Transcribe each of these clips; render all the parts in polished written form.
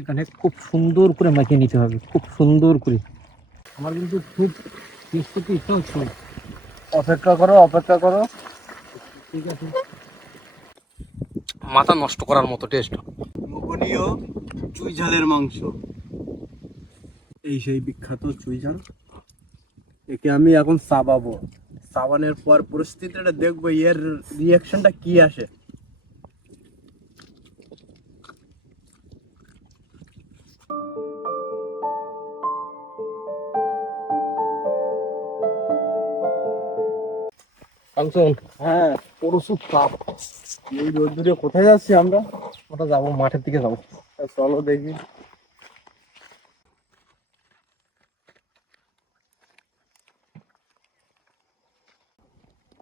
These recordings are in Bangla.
এখানে খুব সুন্দর করে মাখিয়ে নিতে হবে, খুব সুন্দর করে। আমার কিন্তু খুব টেস্ট করতে ইচ্ছা হচ্ছে। অপেক্ষা করো, অপেক্ষা করো। ঠিক আছে, মাথা নষ্ট করার মতো টেস্ট। লোভনীয় চুই ঝালের মাংস, এই সেই বিখ্যাত চুই ঝাল। একে আমি এখন চাবাবো, চাবানোর পর পরিস্থিতিটা দেখবো এর রিয়াকশনটা কি আসে। কাঞ্চন, হ্যাঁ, প্রচুর তাপ। এই রোদ্দুরে কোথায় যাচ্ছি আমরা? ওটা যাবো, মাঠের দিকে যাবো। চলো দেখি।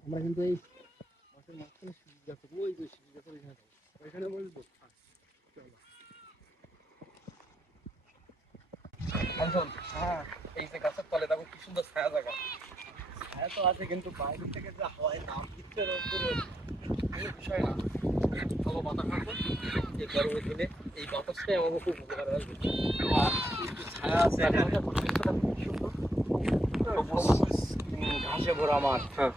আমরা কিন্তু এই মাঠের মাঝখানে শিশি গাছ, ওই যে শিশি গাছের এখানে যাবো। ওইখানে বসবো। কাঞ্চন, হ্যাঁ, এই যে গাছের তলে দেখো কি সুন্দর ছায়া জায়গা। ছায়া তো আছে, কিন্তু বাইরে থেকে যা হাওয়ায় তাপ দিচ্ছে রোদ্দুরে, কোনো বিষয় না, ভালো বাতাস আসবে। এই গরমের দিনে এই বাতাসটাই আমাকে খুব উপকার আসবে। আর একটু ছায়া আছে এখানে। সবুজ ঘাসে ভরা মাঠ। হ্যাঁ,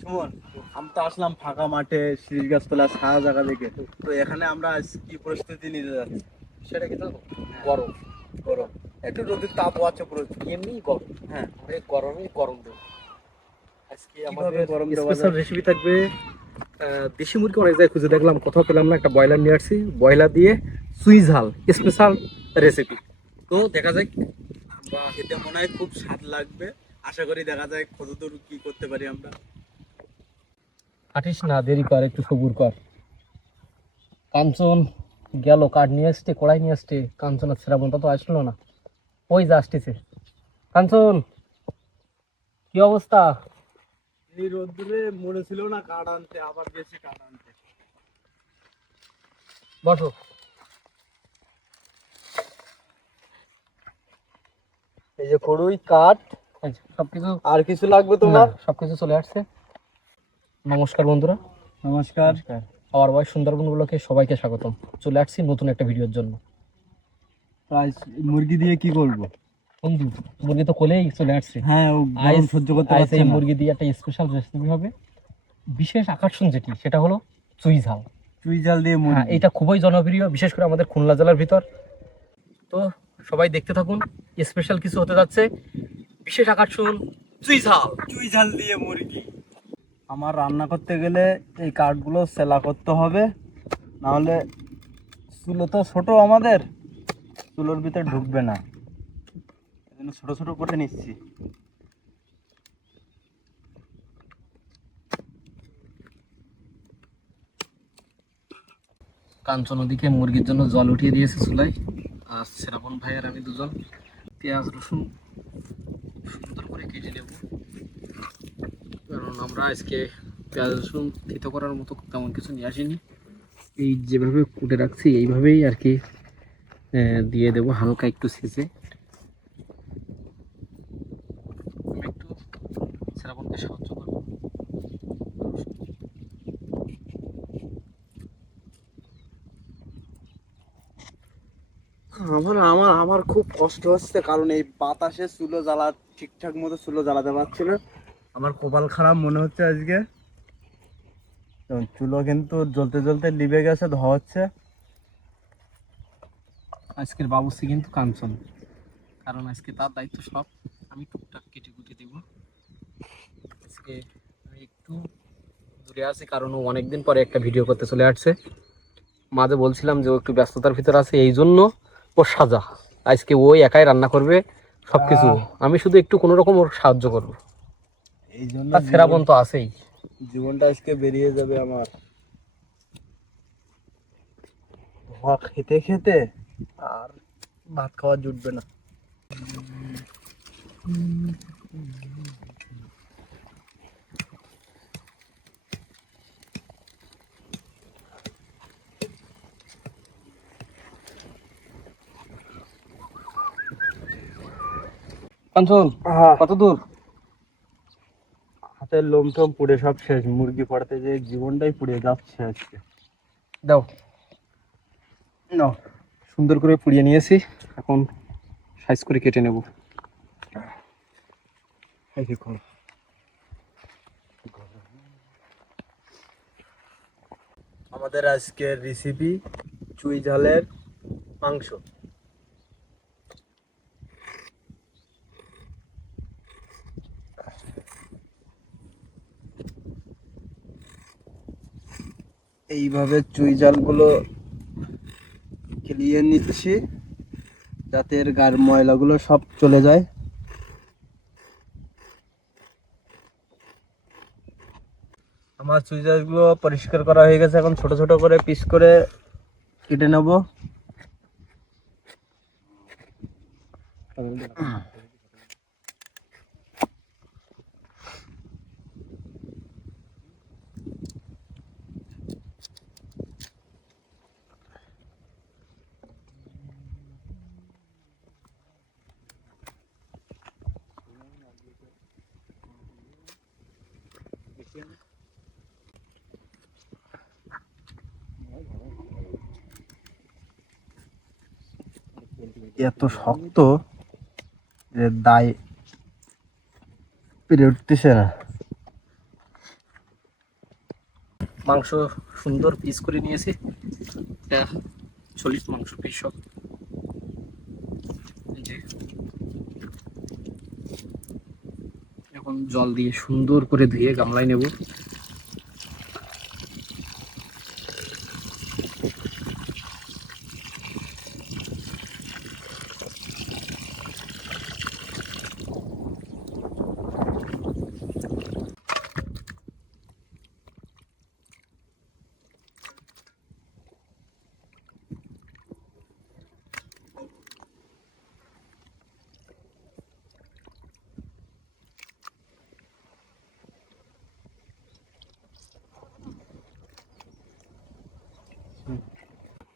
সুমন, আমি তো আসলাম ফাঁকা মাঠে শিরিষ গাছতলা ছায়া জায়গা দেখে। তো এখানে আমরা আজ কি পরিস্থিতি নিতে যাচ্ছি? সেটা কি জানো? গরম। গরম, একটু রোদের তাপও আছে প্রচুর। এমনি গরম। হ্যাঁ, এই গরমে গরম দেবো। আজকে কিভাবে আমাদের গরম দেওয়া স্পেশাল যায়? রেসিপি থাকবে। দেশি মুরগি অনেক জায়গায় খুঁজে দেখলাম, কোথাও পেলাম না, একটা ব্রয়লার নিয়ে আসছি। ব্রয়লার দিয়ে চুই ঝাল স্পেশাল রেসিপি। তো দেখা যাক। বা খেতে মনে হয় খুব স্বাদ লাগবে। আশা করি দেখা যায় কতদূর কি করতে পারি আমরা। কাটিস না, দেরি কর, একটু সবুর কর। কাঞ্চন গেল, কাঠ নিয়ে আসতে, কড়াই নিয়ে আসতে। কাঞ্চন আর শ্রাবণটা তো আসলো না, ওই যা আসতেছে। কাঞ্চন, কি অবস্থা? এই রোদ্দুরে মনে ছিল না কাঠ আনতে, আবার গেছি কাঠ আনতে। বসো। এই যে খড়ুই, কাঠ, এই যে সবকিছু। আর কিছু লাগবে না, তোমার? সবকিছু চলে আসছে। নমস্কার বন্ধুরা। নমস্কার। আমার ভয়েস সুন্দরবন ব্লগে সবাইকে স্বাগতম। চলে আসছি নতুন একটা ভিডিওর জন্য। আজ মুরগি দিয়ে কি করব? বন্ধু, মুরগি তো কোলেই চলে আসছে। হ্যাঁ, ও গরম সহ্য করতে আজ পারছে এই না। মুরগি দিয়ে একটা স্পেশাল রেসিপি হবে। বিশেষ আকর্ষণ যেটি, সেটা হলো চুই ঝাল। চুই ঝাল দিয়ে হ্যাঁ, মুরগি। এটা খুবই জনপ্রিয়, বিশেষ করে আমাদের খুলনা জেলার ভিতর। তো সবাই দেখতে থাকুন, স্পেশাল কিছু হতে যাচ্ছে। বিশেষ আকর্ষণ চুই ঝাল। চুই ঝাল দিয়ে মুরগি। আমার রান্না করতে গেলে এই কাঠগুলো সেলা করতে হবে, না হলে চুলো তো ছোট আমাদের, চুলোর ভিতরে ঢুকবে না। এজন্য ছোট ছোট করে নিচ্ছি। কাঞ্চন ওদিকে মুরগির জন্য জল উঠিয়ে দিয়েছে চুলায়। আর শ্রাবণ ভাই আর আমি দুজন পেঁয়াজ রসুন সুন্দর করে কেটে নেব, কারণ আমরা আজকে পেঁয়াজ রসুন থিতো করার মতো তেমন কিছু নিয়ে আসিনি। এই যেভাবে কুটে রাখছি এইভাবেই আর কি দিয়ে দেবো, হালকা একটু ছেঁচে। আমি একটু শ্রাবণকে সাহায্য করবো। আমার আমার আমার খুব কষ্ট হচ্ছে, কারণ এই বাতাসে চুলো জ্বালা ঠিকঠাক মতো চুলো জ্বালাতে পারছি না। আমার কপাল খারাপ মনে হচ্ছে আজকে। তো চুলো কিন্তু জ্বলতে জ্বলতে লিভে গেছে, ধোয়া হচ্ছে। আজকের বাবুর্চি কিন্তু কাঞ্চন, কারণ আজকে তার দায়িত্ব সব। আমি টুকটাক কেটে কুটে দেবো। আজকে আমি একটু দূরে আছি, কারণ ও অনেকদিন পরে একটা ভিডিও করতে চলে আসছে। মাঝে বলছিলাম যে ও একটু ব্যস্ততার ভিতর আছে, এই জন্য ও সাজা। আজকে ওই একাই রান্না করবে সবকিছু, আমি শুধু একটু কোনো রকম ওর সাহায্য করবো। এই জন্য তার শ্রাবণ তো আছেই। জীবনটা আজকে বেরিয়ে যাবে আমার। ধোঁয়া খেতে খেতে আর ভাত খাওয়া জুটবে না। কাঞ্চন হ্যাঁ, কত দূর? হাতের লোম টোম পুড়ে সব শেষ, মুরগি পড়াতে যে জীবনটাই পুড়ে যাচ্ছে আজকে। দাও, না, সুন্দর করে পুড়িয়ে নিয়েছি, এখন সাইজ করে কেটে নেব। এই দেখুন, আমাদের আজকের রেসিপি চুই ঝালের মাংস। এইভাবে চুই ঝালগুলো কেলিয়ে নিচ্ছি যাতে এর গার ময়লাগুলো সব চলে যায়। আমার চুই ঝালগুলো পরিষ্কার করা হয়ে গেছে, এখন ছোট ছোট করে পিস করে কেটে নেব। এত শক্ত যে দায় পেরে উঠতেছে না। মাংস সুন্দর পিস করে নিয়েছি, এটা সলিড মাংস পিস সব। এই যে এখন জল দিয়ে সুন্দর করে ধুয়ে গামলায় নেব।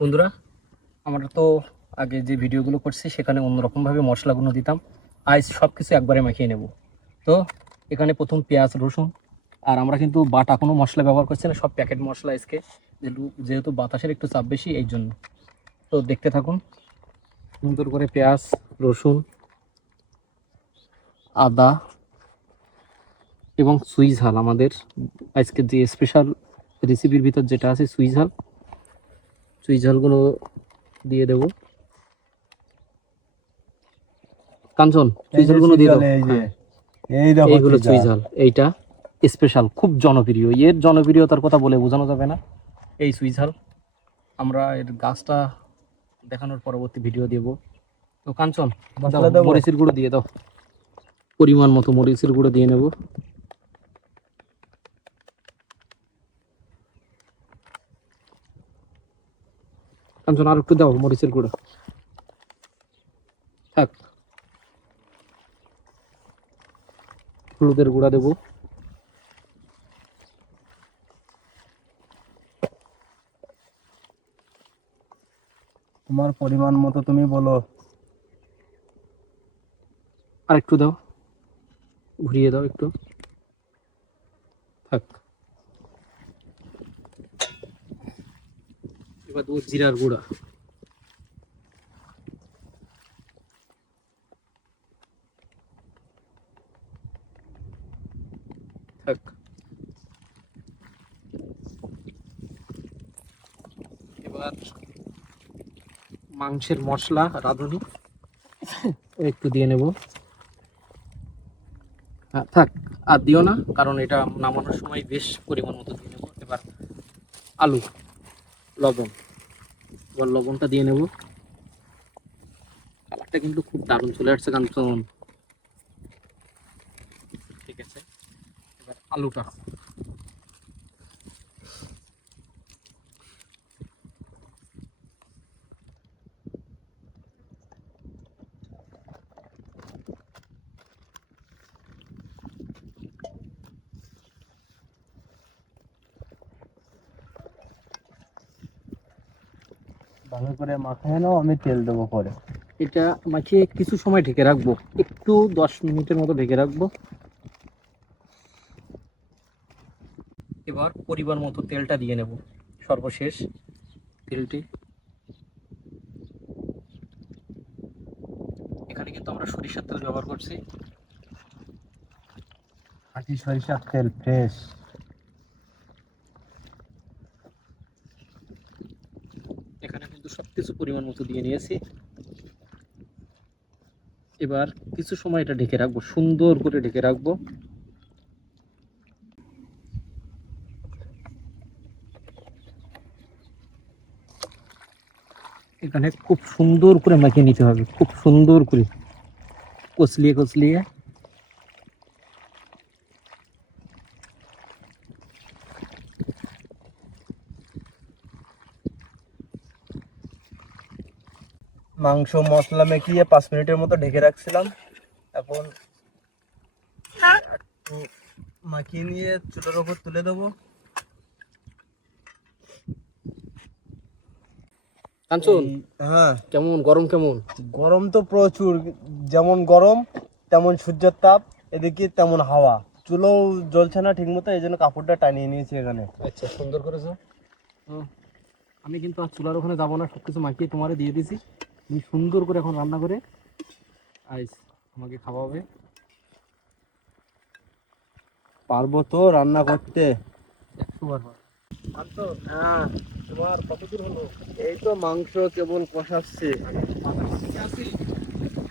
বন্ধুরা, আমরা তো আগে যে ভিডিওগুলো করছি সেখানে অন্যরকমভাবে মশলাগুলো দিতাম, আজ সব কিছু একবারে মাখিয়ে নেব। তো এখানে প্রথম পেঁয়াজ রসুন, আর আমরা কিন্তু বাটা কোনো মশলা ব্যবহার করছি না, সব প্যাকেট মশলা আজকে, যেহেতু বাতাসের একটু চাপ বেশি এই জন্য। তো দেখতে থাকুন। সুন্দর করে পেঁয়াজ রসুন আদা এবং সুই ঝাল, আমাদের আজকে যে স্পেশাল রেসিপির ভিতর যেটা আছে সুই ঝাল, সুই ঝালগুলো দিয়ে দেবো। কাঞ্চন, সুই ঝালগুলো দিয়ে দাও। হ্যাঁ, এই দেখো এইগুলো চুই চুই ঝাল। ঝাল, এইটা স্পেশাল, খুব জনপ্রিয়, এর জনপ্রিয়তার কথা বলে বোঝানো যাবে না। এই চুই ঝাল আমরা এর গাছটা দেখানোর পরবর্তী ভিডিও দেব। তো কাঞ্চন, দাও, মশলা দেবো? মরিচের গুঁড়ো দিয়ে দাও, পরিমাণ মতো মরিচের গুঁড়ো দিয়ে নেব। কাঞ্চন আর একটু দাও মরিচের গুঁড়ো, থাক। হলুদের গুঁড়া দেবো, তোমার পরিমাণ মতো তুমি বলো। আর একটু দাও, ঘুরিয়ে দাও একটু, থাক। এবার দেবো জিরার গুঁড়া, থাক। এবার মাংসের মশলা রাঁধুনি একটু দিয়ে নেব। হ্যাঁ, থাক, আর দিও না, কারণ এটা নামানোর সময় বেশ পরিমাণ মতো দিয়ে নেব। এবার আলু, লবণ, এবার লবণটা দিয়ে নেব। কালারটা কিন্তু খুব দারুণ চলে আসছে কাঞ্চন। ঠিক আছে, এবার আলুটা, ভালো করে মাখায় নাও, আমি তেল দেবো পরে। এটা মাখিয়ে কিছু সময় ঢেকে রাখবো, একটু 10 মিনিটের মতো ঢেকে রাখবো। এবার পরিমাণ মতো তেলটা দিয়ে নেব, সর্বশেষ তেলটি। এখানে কিন্তু আমরা সরিষার তেল ব্যবহার করছি। খাঁটি সরিষার তেল, ফ্রেশ। এখানে কিন্তু সবকিছু পরিমাণ মতো দিয়ে নিয়েছি। এবার কিছু সময় এটা ঢেকে রাখবো, সুন্দর করে ঢেকে রাখবো। এখানে খুব সুন্দর করে মাখিয়ে নিতে হবে, খুব সুন্দর করে কচলিয়ে কচলিয়ে। মাংস মশলা মেখিয়ে 5 মিনিটের মতো ঢেকে রাখছিলাম। এখন একটু মাখিয়ে নিয়ে চুলার উপর তুলে দেবো। কাঞ্চন, হ্যাঁ, কেমন গরম? কেমন গরম তো প্রচুর। যেমন গরম তেমন সূর্যের তাপ, এদিকে তেমন হাওয়া। চুলো জ্বলছে না ঠিক মতো, এই জন্য কাপড়টা টানিয়ে নিয়েছি এখানে। আচ্ছা, সুন্দর করেছো। আমি কিন্তু আর চুলার ওখানে যাবো না, সবকিছু মাখিয়ে তোমারে দিয়ে দিছি। তুমি সুন্দর করে এখন রান্না করে আইস আমাকে খাওয়াবে। পারবো তো রান্না করতে। 100 বার হয়। হ্যাঁ, তোমার কত দূর হলো? এই তো মাংস কেবল কষাচ্ছি।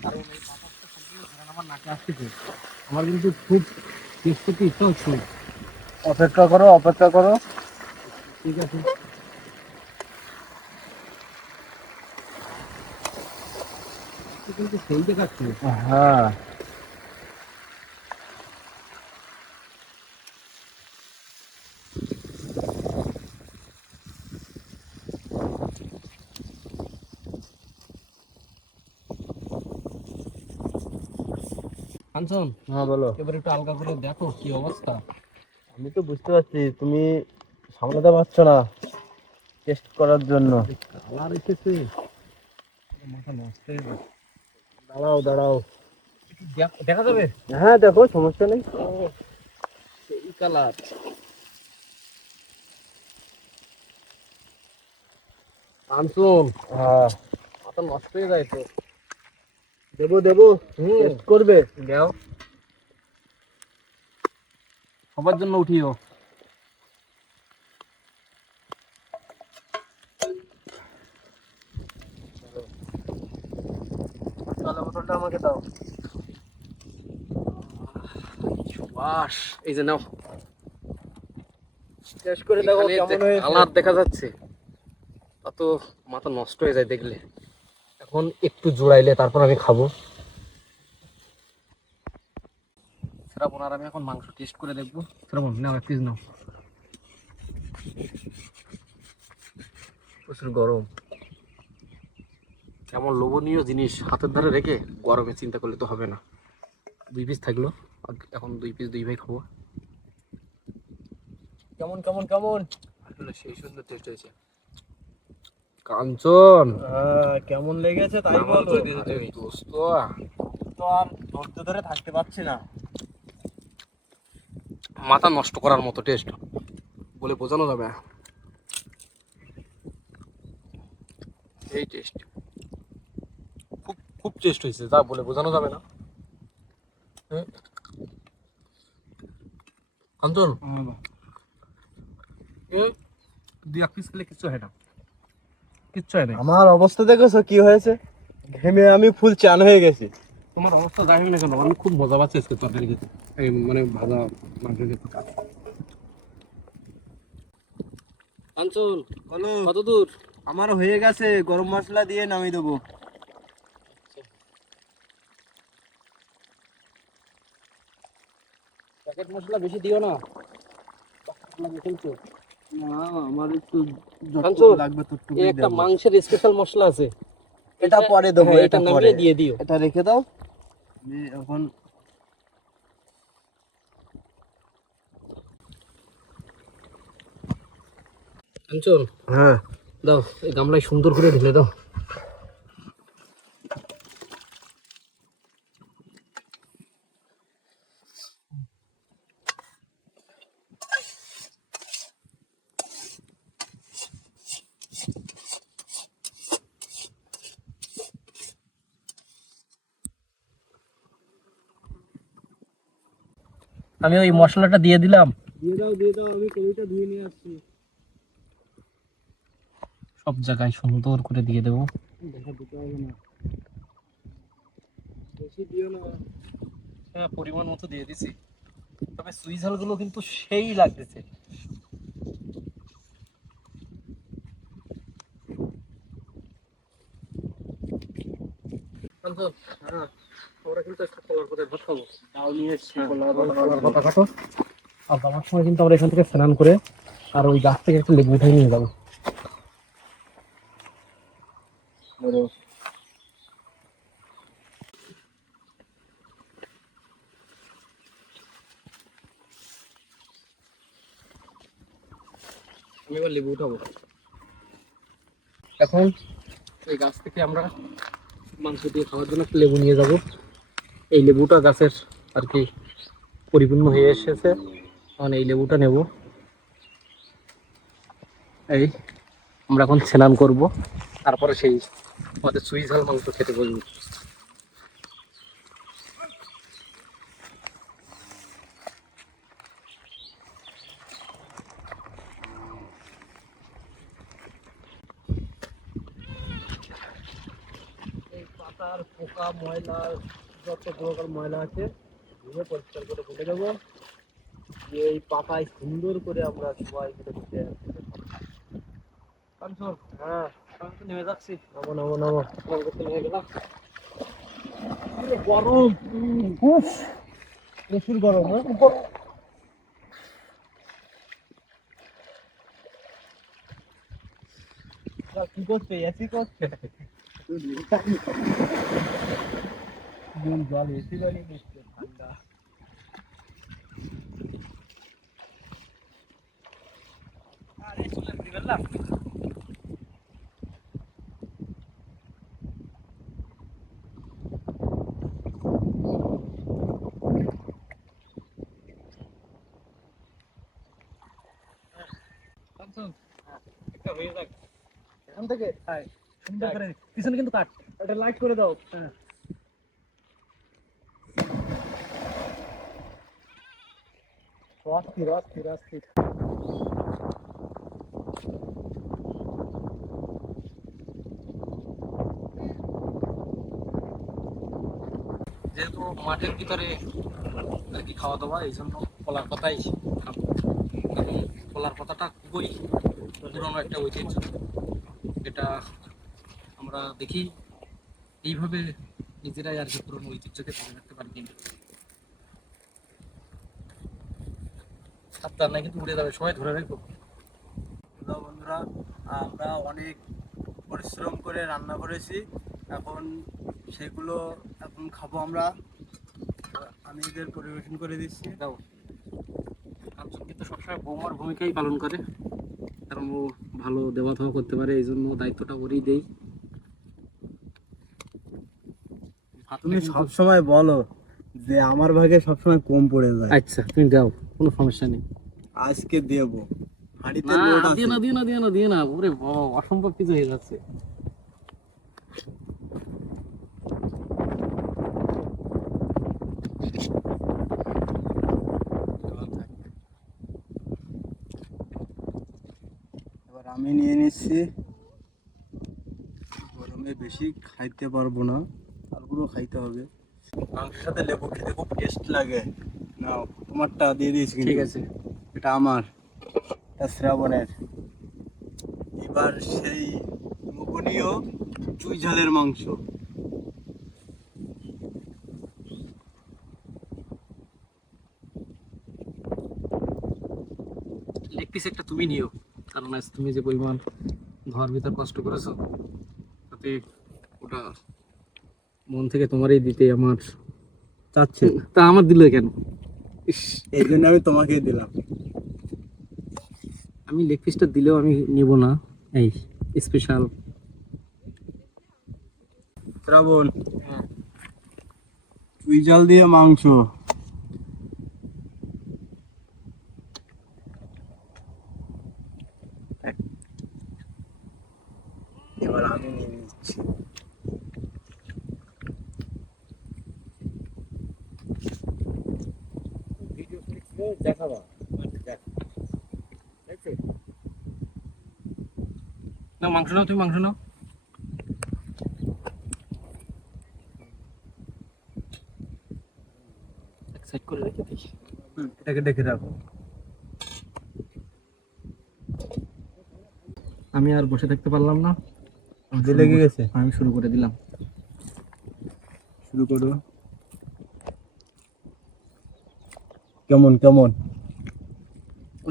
কারণ এই বাতাসটা সম্পূর্ণ ঘেরান আমার নাকে আসতেছে। আমার কিন্তু খুব টেস্ট করতে ইচ্ছা হচ্ছে। অপেক্ষা করো, অপেক্ষা করো। ঠিক আছে, কিন্তু সেই দেখাচ্ছে। হ্যাঁ, কাঞ্চন, হ্যাঁ বলো। এবার একটু আলগা করে দেখো কি অবস্থা। আমি তো বুঝতে পারছি তুমি সামলাতে পারছো না টেস্ট করার জন্য। কালার এসেছে, মাথা নষ্ট হয়ে যাবে। দাঁড়াও দাঁড়াও। দেখা যাবে? হ্যাঁ দেখো, সমস্যা নেই। সেই কালার। কাঞ্চন, হ্যাঁ, মাথা নষ্ট হয়ে যায় তো। দেবো দেবো, হুম, টেস্ট করবে। দাও, সবার জন্য উঠিও। জলের বোতলটা আমাকে দাও। বাস, এই যে নাও। টেস্ট করে দেখো এখানে কেমন যে হয়েছে। কালার দেখা যাচ্ছে তা তো মাথা নষ্ট হয়ে যায় দেখলে। এখন একটু জোড়াইলে তারপর আমি খাবো। শ্রাবণ আর আমি এখন মাংস টেস্ট করে দেখবো। শ্রাবণ নাও, এক পিস নাও। প্রচুর গরম। এমন লোভনীয় জিনিস হাতের ধারে রেখে গরমে চিন্তা করলে তো হবে না। 2 পিস থাকলো, এখন 2 পিস 2 ভাই খাবো। কেমন কেমন কেমন? আসলে সেই সুন্দর টেস্ট হয়েছে। কাঞ্চন, কেমন লেগেছে তাই কেমন বলো। করে দিয়েছো তুমি? দোস্ত, তো আর ধৈর্য ধরে থাকতে পারছি না। মাথা নষ্ট করার মতো টেস্ট, বলে বোঝানো যাবে না। এই টেস্ট খুব খুব টেস্ট হয়েছে, যা বলে বোঝানো যাবে না। কাঞ্চন, এ 2-1 পিস খেলে কিচ্ছু হয় না, কিচ্ছু হয় না। আমার অবস্থা দেখেছো কি হয়েছে? ঘেমে আমি ফুল চান হয়ে গেছি। তোমার অবস্থা যাই হোক না কেন, আমি খুব মজা পাচ্ছি আজকে তরকারি খেতে, এই মানে ভাজা মাংস খেতে। কাঞ্চন, বলো। কত দূর? আমার হয়ে গেছে, গরম মশলা দিয়ে নামিয়ে দেবো। প্যাকেট মশলা বেশি দিও না, লাগবে কিন্তু। না, আমার একটু কাঞ্চন, লাগবে তো এই একটা মাংসের স্পেশাল মশলা আছে, এটা পরে দেবো। হ্যাঁ, এটা এটা পরে নামিয়ে দিয়ে দিও। এটা রেখে দাও। আমি এখন কাঞ্চন, হ্যাঁ দাও এই গামলায় সুন্দর করে ঢেলে দাও। আমি ওই মশলাটা দিয়ে দিলাম। দিয়ে দাও আমি কড়িটা ধুয়ে নিয়ে আসছি। সব জায়গায় সুন্দর করে দিয়ে দেবো। দেখা দিতে হবে না, বেশি দিও না। হ্যাঁ, পরিমাণ মতো দিয়ে দিছি। তবে সুইঝাল গুলো কিন্তু সেই লাগতেছে। হ্যাঁ, আমরা কিন্তু একটা কলার পাতায় ভাত খাবো। তাও নিয়ে এসছি। কলার পাতা কাটো। আর যাওয়ার সময় কিন্তু আমরা এখান থেকে স্নান করে আর ওই গাছ থেকে একটা লেবু উঠাই নিয়ে যাবো। আমি এবার লেবু উঠাবো। এখন এই গাছ থেকে আমরা মাংস দিয়ে খাওয়ার জন্য একটা লেবু নিয়ে যাব। এই লেবুটা গাছের আর কি পরিপূর্ণ হয়ে এসেছে। এখন এই লেবুটা নেব। এই আমরা এখন স্নান করব, তারপরে সেই আমাদের সুইঝাল মাংস খেতে বলবো। এই পাতার পোকা ময়লা যত প্রকার ময়লা আছে ধুয়ে পরিষ্কার করে ফেলে দেবো। দিয়ে এই পাতায় সুন্দর করে আমরা সবাই মিলে বসে কাঞ্চন। হ্যাঁ, আমি তো নেমে যাচ্ছি। নামো নামো নামো, স্নান করতে নেমে গেলাম। পুরো গরম। উফ, প্রচুর গরম। হ্যাঁ, কি করছে? এসি করছে? জল এসি বানিয়ে দিচ্ছে ঠান্ডা। আরে চলে ঘুরে গেলাম। কাঞ্চন, একটা হয়ে যাক। এখান থেকে সুন্দর করে পিছনে কিন্তু কাট। একটা লাইক করে দাও। হ্যাঁ, অস্থির অস্থির অস্থির। যেহেতু মাঠের ভিতরে আর কি খাওয়া দাওয়া, এই জন্য কলার পাতাই খাবো। কারণ কলার পাতাটা খুবই পুরনো একটা ঐতিহ্য। এটা আমরা দেখি এইভাবে নিজেরাই আর কি পুরনো ঐতিহ্যকে ধরে রাখতে পারি কিনা। সাবধান না কিন্তু উড়ে যাবে, সবাই ধরে রাখবো। বন্ধুরা, আমরা অনেক পরিশ্রম করে রান্না করেছি, এখন সেগুলো এখন খাবো আমরা। আমি এদের পরিবেশন করে দিচ্ছি। দাও। কাঞ্চন কিন্তু সবসময় বৌমার ভূমিকাই পালন করে, কারণ ও ভালো দেওয়া থাওয়া করতে পারে, এই জন্য দায়িত্বটা ওরই দেই। তুমি সব সময় বলো যে আমার ভাগে সবসময় কম পড়ে যায়। আচ্ছা, তুমি দাও, কোনো সমস্যা নেই। আজকে দেবো, হাঁড়িতে না, লোড দিয়ে আছে। না দিয়ে না দিয়ে না দিয়ে না, ওরে বাবা, অসম্ভব কিছু হয়ে যাচ্ছে। এবার আমি নিয়ে নিচ্ছি। গরমে বেশি খাইতে পারবো না, তারপরেও খাইতে হবে। মাংসের সাথে লেবু খেতে খুব টেস্ট লাগে। নাও, তোমারটা দিয়ে দিয়েছি কিন্তু। ঠিক আছে। এটা আমার, এটা শ্রাবণের। এবার সেই লোভনীয় চুই ঝালের মাংস। লেগ পিস একটা তুমি নিও, কারণ আজ তুমি যে পরিমাণ ঘর ভিতর কষ্ট করেছো, তাতে ওটা মন থেকে তোমারই দিতে আমার চাচ্ছে, তা আমার দিলে কেন? ইস, এই জন্য আমি তোমাকে দিলাম। আমি লেগ পিসটা দিলেও আমি নিব না। এই স্পেশাল। শ্রাবণ, চুই ঝাল দিয়ে মাংস। এবার আমি নিয়ে নিচ্ছি। ভিডিও করে দেখাবা না মাংস নাও, তুমি মাংস নাও। এক সাইড করে রেখে দিই। এটাকে দেখে রাখো। আমি আর বসে থাকতে পারলাম না, লেগে গেছে, আমি শুরু করে দিলাম। শুরু করো। কেমন কেমন?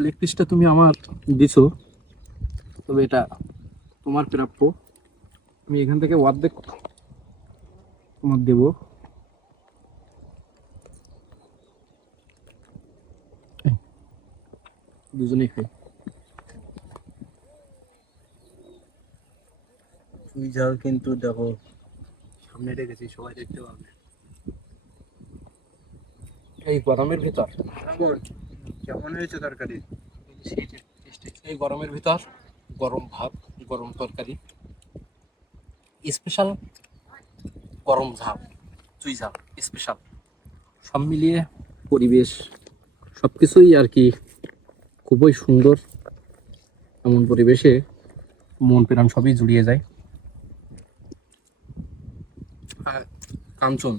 লেগ পিসটা তুমি আমার দিছো, তবে এটা তোমার প্রাপ্য। আমি এখান থেকে অর্ধেক তোমার দেব। দুজনেই খাই। চুই ঝাল কিন্তু দেখো সামনে রেখেছি, সবাই দেখতে পাবে। এই গরমের ভিতর, কেমন হয়েছে তরকারি? এই গরমের ভিতর গরম ভাত, গরম তরকারি, স্পেশাল গরম ঝাল, চুই ঝাল স্পেশাল, সব মিলিয়ে পরিবেশ সব কিছুই আর কি খুবই সুন্দর। এমন পরিবেশে মন প্রাণ সবই জুড়িয়ে যায়। আর কাঞ্চন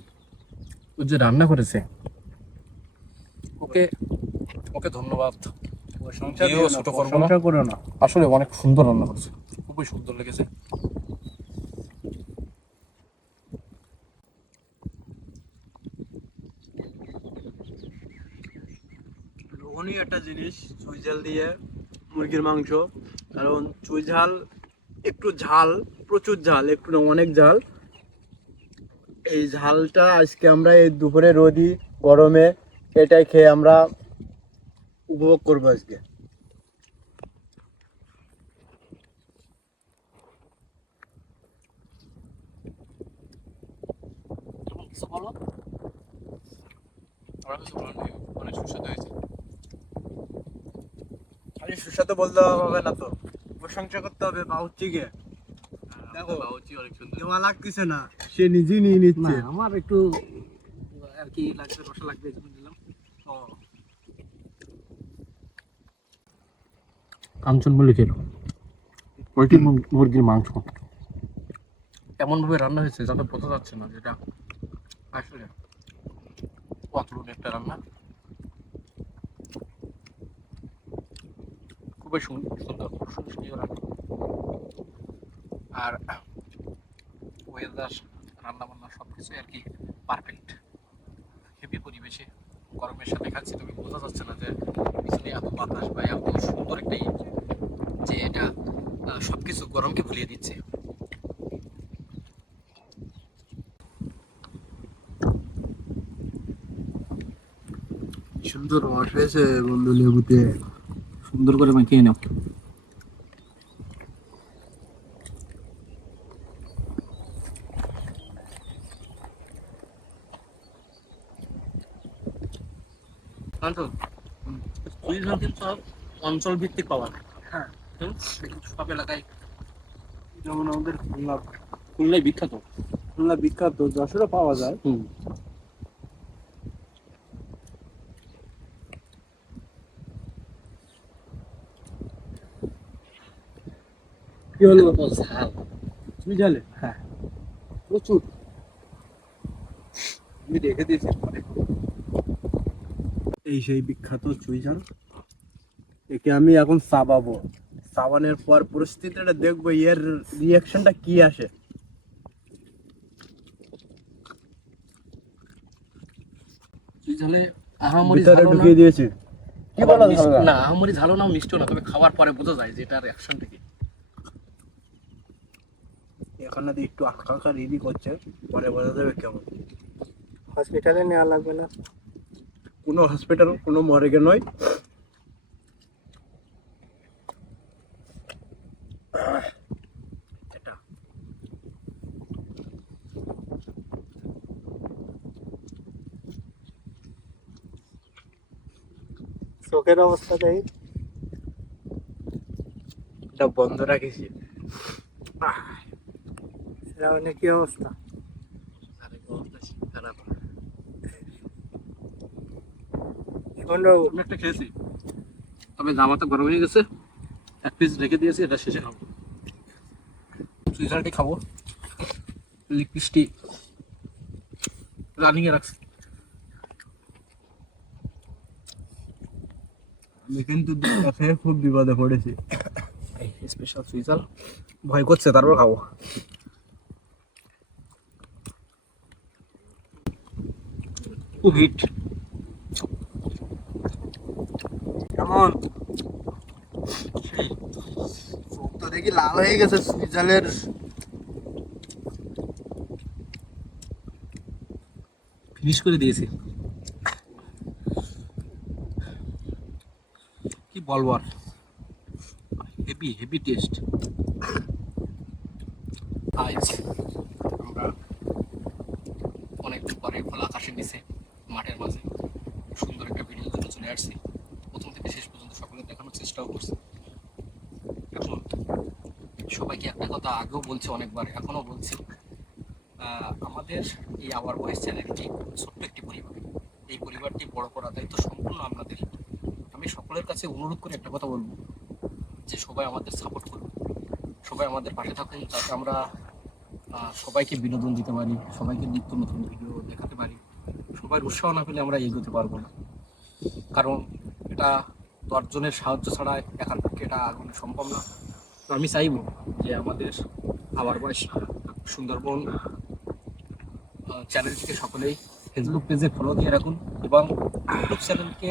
ও যে রান্না করেছে, ওকে ওকে ধন্যবাদ। দিও, ছোট করবো না। প্রশংসা করো না। আসলে অনেক সুন্দর রান্না করেছে, খুবই সুন্দর লেগেছে। লোভনীয় একটা জিনিস চুই ঝাল দিয়ে মুরগির মাংস। কারণ চুই ঝাল একটু ঝাল, প্রচুর ঝাল, একটু না অনেক ঝাল। এই ঝালটা আজকে আমরা এই দুপুরে রোদি গরমে এটাই খেয়ে আমরা উপভোগ করবো আজকে। কিছু বলো। অনেক সুস্বাদু হয়েছে। খালি সুস্বাদু বলতে হবে না তো, প্রশংসা করতে হবে বাউচিকে। দেখো বাউচি অনেক সুন্দর। দেওয়া লাগতেছে না, সে নিজেই নিয়ে না, নিচ্ছে। আমার একটু আর কি লাগবে, রসা লাগবে, এই জন্য দিলাম। কাঞ্চন মল্লিকের পোলট্রি মুরগির মাংস এমন ভাবে রান্না হয়েছে যাতে বোঝা যাচ্ছে না যেটা আসলে অতুলনীয় একটা রান্না। খুবই সুন্দর প্রশংসনীয় রান্না। আর ওয়েদার, রান্না বান্না সব কিছুই আর কি পারফেক্ট। হেভি পরিবেশে গরমের সাথে খাচ্ছি, তবে বোঝা যাচ্ছে না যে পিছনে এত বাতাস বা এত সুন্দর একটা যে এটা সবকিছু গরমকে ভুলিয়ে দিচ্ছে। সুন্দর রস হয়েছে বন্ধু লেবুতে। সুন্দর করে মাখিয়ে নাও। চুই ঝাল কিন্তু অঞ্চল ভিত্তিক পাওয়া যায়। হ্যাঁ, সব এলাকায়, যেমন আমাদের খুলনা, খুলনায় বিখ্যাত। খুলনা বিখ্যাত, যশোরে পাওয়া যায়। হুম। কি হলো? ঝাল। চুই ঝালে হ্যাঁ, প্রচুর। আমি রেখে দিয়েছি পরে। এই সেই বিখ্যাত চুই ঝাল। একে আমি এখন চাবাবো, চাবানোর পর পরিস্থিতিটা দেখবো, এর রিয়াকশনটা কি আসে। চুই ঝালে আহামরি ভিতরে ঝালও না, ঢুকিয়ে দিয়েছি। কি আবার বলো না আহামরি ঝালও না, মিষ্টিও না, তবে খাওয়ার পরে বোঝা যায় যে এটার অ্যাকশনটা কি। এখানে দিয়ে একটু আঁকা আঁকা রেডি করছে, পরে বোঝা যাবে কেমন। হসপিটালে নেওয়া লাগবে না। কোনো হসপিটাল, কোনো মর্গে নয়। এটা চোখের অবস্থা দেই, এটা বন্ধ রাখিছি। মানে কি অবস্থা? খারাপ। আমি একটা খেয়েছি, তবে জামাটা গরম হয়ে গেছে, এক পিস রেখে দিয়েছি, এটা শেষে খাবো। সুইজারটি খাবো, লেগ পিসটি রানিংয়ে রাখছি। আমি কিন্তু দুধটা খেয়ে খুব বিপদে পড়েছি। এই স্পেশাল সুইজার ভয় করছে, তারপর খাবো। খুব হিট। কেমন? চোখ তো দেখি লাল হয়ে গেছে সুইজালের। ফিনিশ করে দিয়েছি, কি বলবো আর, হেভি হেভি টেস্ট। আজ আমরা অনেকদিন পরে খোলা আকাশের নিচে মাঠের মাঝে সুন্দর একটা ভিডিও জন্য চলে আসছি। প্রথম থেকে শেষ পর্যন্ত সকলে দেখানোর চেষ্টাও করছি। এখন সবাইকে একটা কথা আগেও বলছি অনেকবার, এখনও বলছি, আমাদের এই আওয়ার ভয়েস চ্যানেলটি ছোট্ট একটি পরিবার। এই পরিবারটি বড় করা দায়িত্ব সম্পূর্ণ আপনাদের। আমি সকলের কাছে অনুরোধ করে একটা কথা বলবো, যে সবাই আমাদের সাপোর্ট করুন, সবাই আমাদের পাশে থাকুন, যাতে আমরা সবাইকে বিনোদন দিতে পারি, সবাইকে নিত্য নতুন ভিডিও দেখাতে পারি। সবাই উৎসাহ না পেলে আমরা এগোতে পারবো না, কারণ এটা 10 জনের সাহায্য ছাড়া একার পক্ষে এটা আগুনে সম্ভব না। তো আমি চাইবো যে আমাদের আওয়ার ভয়েস সুন্দরবন চ্যানেলটিকে সকলেই ফেসবুক পেজে ফলো দিয়ে রাখুন, এবং ইউটিউব চ্যানেলকে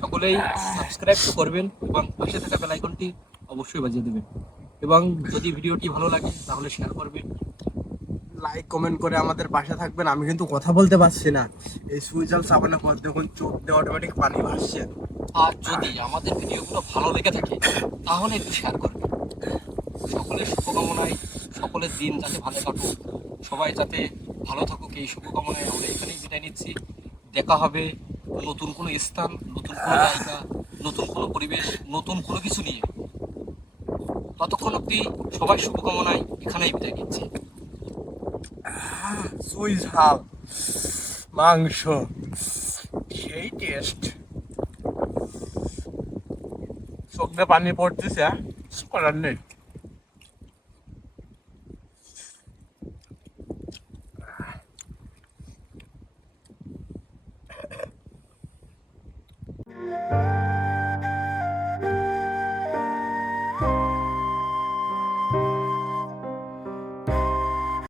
সকলেই সাবস্ক্রাইব করবেন, এবং পাশে থাকা বেল আইকনটি অবশ্যই বাজিয়ে দেবেন, এবং যদি ভিডিওটি ভালো লাগে তাহলে শেয়ার করবেন, লাইক কমেন্ট করে আমাদের পাশে থাকবেন। আমি কিন্তু কথা বলতে পারছি না, এই সুইজাল সাবানের পর দেখুন চোখ দিয়ে অটোমেটিক পানি ভাসছে। আর যদি আমাদের ভিডিওগুলো ভালো লেগে থাকে তাহলে একটু শেয়ার করবেন। সকলের শুভকামনায় সকলের দিন যাতে ভালো কাটুক, সবাই যাতে ভালো থাকুক, এই শুভকামনায় আমরা এখানেই বিদায় নিচ্ছি। দেখা হবে নতুন কোনো স্থান, নতুন কোনো জায়গা, নতুন কোনো পরিবেশ, নতুন কোনো কিছু নিয়ে। ততক্ষণ অব্দি সবাই শুভকামনায় এখানেই বিদায় নিচ্ছি। সুইজাল মাংস সেই টেস্ট, চোখ দিয়ে পানি পড়তেছে, করার নেই।